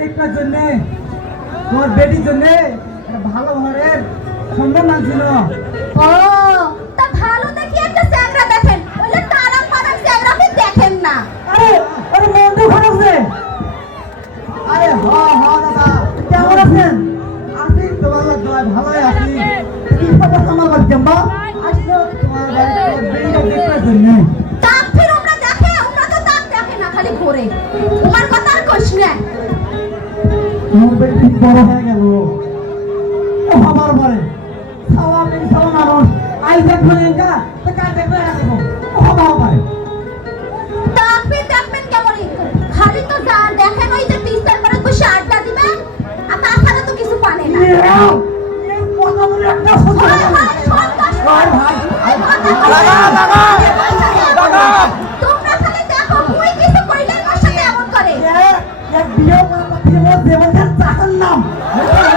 দেখবার জন্যে তোমার বেটির জন্যে ভালো ঘরের সন্ধান আনছিল। ও তা ভালো দেখি একটা চ্যাংরা দেখেন। ওইলে তারা মারার চ্যাংরা আপনি দেখেন না। আরে আরে মন্টু খারাপ যে আরে হ হ দাদা কেমন আছেন? আছি তোমার দোয়া ভালোই আছি। কি খবর আমার বাড়ি জাম্বা? আসলো তোমার বাড়ি বেটিটা দেখবার জন্যে। তাক ফির ওমরা দেখে ওমরা তো তাক দেখে না খালি ঘোরে। তোমার কথা আর না। তোমার বেটি বড় হয়ে গেল। ও পরে মানুষ তো পরে দেখবেন কেমন খালি তো যা দেখেন ওই যে বসে আড্ডা দিবেন আর তাছাড়া তো কিছু পানে না। কথা বলে একটা সন্তান। হয়, ভাই, কইলে